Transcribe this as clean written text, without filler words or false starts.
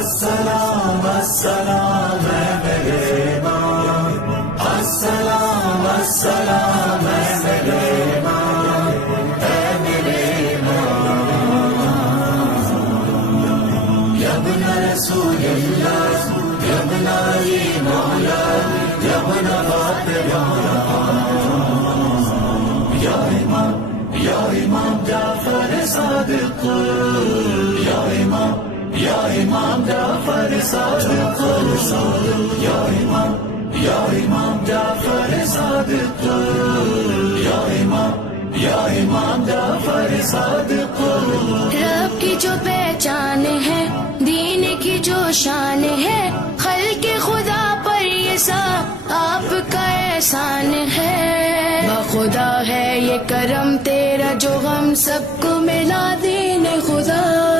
السلام السلام ہے میرے امام، السلام السلام ہے میرے امام، اے میرے امام، یا ابن رسول اللہ، یا ابن علی مولا، یا ابن فاطمہ، یا امام، یا امام جعفر صادق، یا امام، یا امام جعفر صادق، یا امام، یا امام جعفر صادق، یا امام، یا امام جعفر صادق۔ رب کی جو پہچان ہے، دین کی جو شان ہے، خلق خدا پر یہ سب آپ کا احسان ہے۔ بخدا ہے یہ کرم تیرا جو غم سب کو ملا دین خدا۔